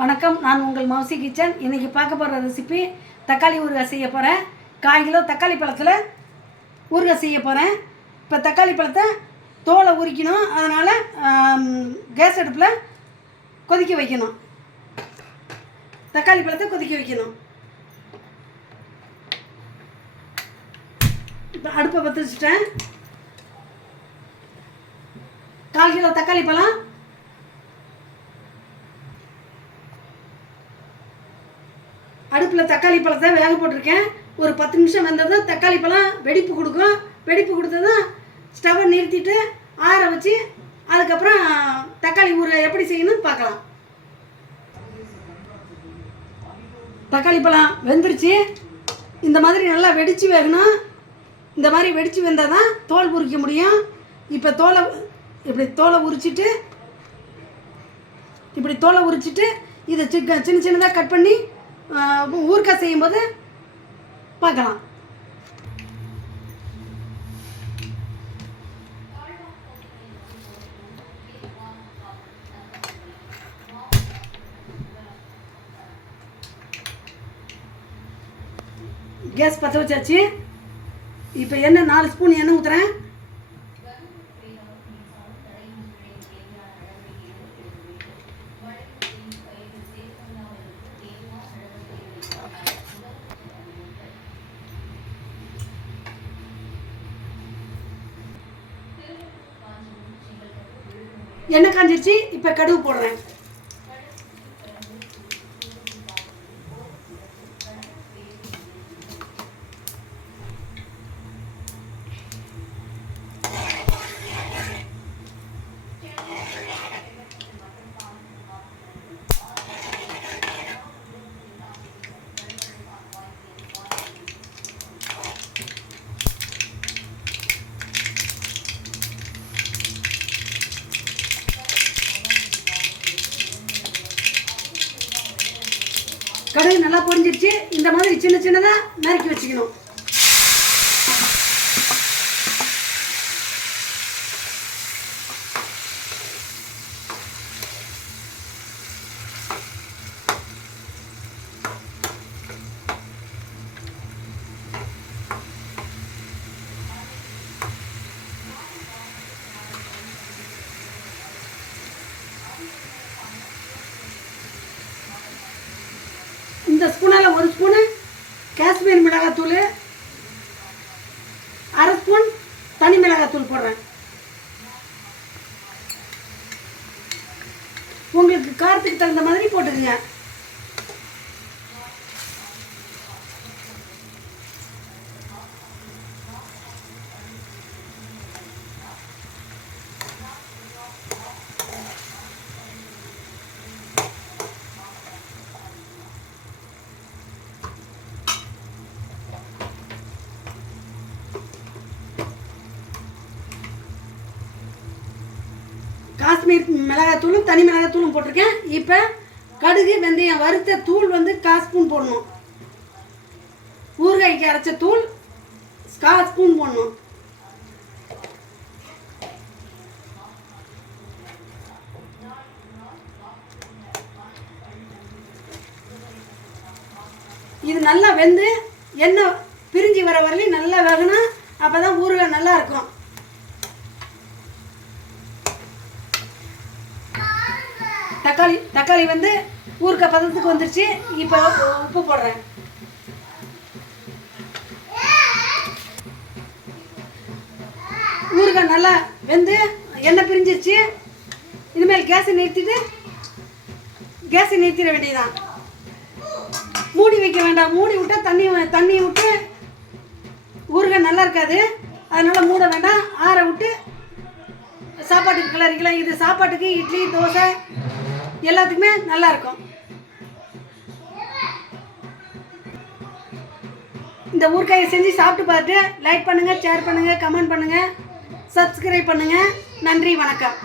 வணக்கம் நான் உங்கள் மவுசி கிச்சன். இன்றைக்கி பார்க்க போகிற ரெசிபி தக்காளி ஊறுகாய் செய்ய போகிறேன் கால் கிலோ தக்காளி பழத்தில் ஊறுகாய் செய்ய போகிறேன் இப்போ தக்காளி பழத்தை தோலை உரிக்கணும். அதனால் கேஸ் அடுப்பில் கொதிக்க வைக்கணும். தக்காளி பழத்தை கொதிக்க வைக்கணும். இப்போ அடுப்பை பற்ற வச்சுட்டேன் கால் கிலோ தக்காளி பழம் அடுப்பில் தக்காளி பழத்தை வேக போட்டிருக்கேன். ஒரு பத்து நிமிஷம் வெந்ததும் தக்காளி பழம் வெடிப்பு கொடுக்கும். வெடிப்பு கொடுத்ததும் ஸ்டவ்வை நிறுத்திட்டு ஆற வச்சு அதுக்கப்புறம் தக்காளி ஊற எப்படி செய்யணும்னு பார்க்கலாம். தக்காளி பழம் வெந்துருச்சு. இந்த மாதிரி நல்லா வெடித்து வேகணும். இந்த மாதிரி வெடித்து வெந்தால் தான் தோல் உரிக்க முடியும். இப்போ தோலை இப்படி தோலை உரிச்சிட்டு இப்படி தோலை உரிச்சிட்டு இதை சிக்க சின்ன சின்னதாக கட் பண்ணி ஆஹ், ஊறுகாய் செய்யும்போது பார்க்கலாம். கேஸ் பற்ற வச்சாச்சு. இப்போ எண்ணெய் நாலு ஸ்பூன் எண்ணெய் ஊற்றுறேன் எண்ணெய் காஞ்சிருச்சு இப்போ கடுகு போடுறேன். கடுகு நல்லா பொரிஞ்சிருச்சு. இந்த மாதிரி சின்ன சின்னதாக நறுக்கி வச்சுக்கணும் இந்த ஸ்பூனால் ஒரு ஸ்பூனு காஷ்மீர் மிளகாத்தூள் அரை ஸ்பூன் தனி மிளகாத்தூள் போடுறேன். உங்களுக்கு காரத்துக்கு தகுந்த மாதிரி போட்டுக்கோங்க. காஷ்மீர் மிளகாத்தூளும் தனி மிளகாத்தூளும் போட்டிருக்கேன். இப்போ கடுகு வெந்தயம் வறுத்த தூள் வந்து கால் ஸ்பூன் போடணும். ஊறுகாய்க்கு அரைச்ச தூள் கால் ஸ்பூன் போடணும். இது நல்லா வெந்து எண்ணெய் பிரிஞ்சு வர வரலையும் நல்லா வேகணும். அப்போ தான் ஊறுகாய் நல்லா இருக்கும். தக்காளி தக்காளி வந்து ஊறுகாய் பதத்துக்கு வந்துருச்சு. இப்போ உப்பு போடுறேன். ஊறுகாய் நல்லா வெந்து எண்ணெய் பிரிஞ்சிருச்சு. இனிமேல் கேஸை நிறுத்திட்டு கேஸை நிறுத்திட வேண்டியதுதான். மூடி வைக்க வேண்டாம். மூடி விட்டால் தண்ணி தண்ணி விட்டு ஊறுகாய் நல்லா இருக்காது. அதனால் மூட வேண்டாம். ஆற விட்டு சாப்பாட்டுக்கு கிளறிக்கலாம். இது சாப்பாட்டுக்கு இட்லி தோசை எல்லாத்துக்குமே நல்லா இருக்கும். இந்த ஊறுகாயை செஞ்சு சாப்பிட்டு பார்த்துட்டு லைக் பண்ணுங்கள் ஷேர் பண்ணுங்கள் கமெண்ட் பண்ணுங்கள் சப்ஸ்கிரைப் பண்ணுங்கள் நன்றி வணக்கம்.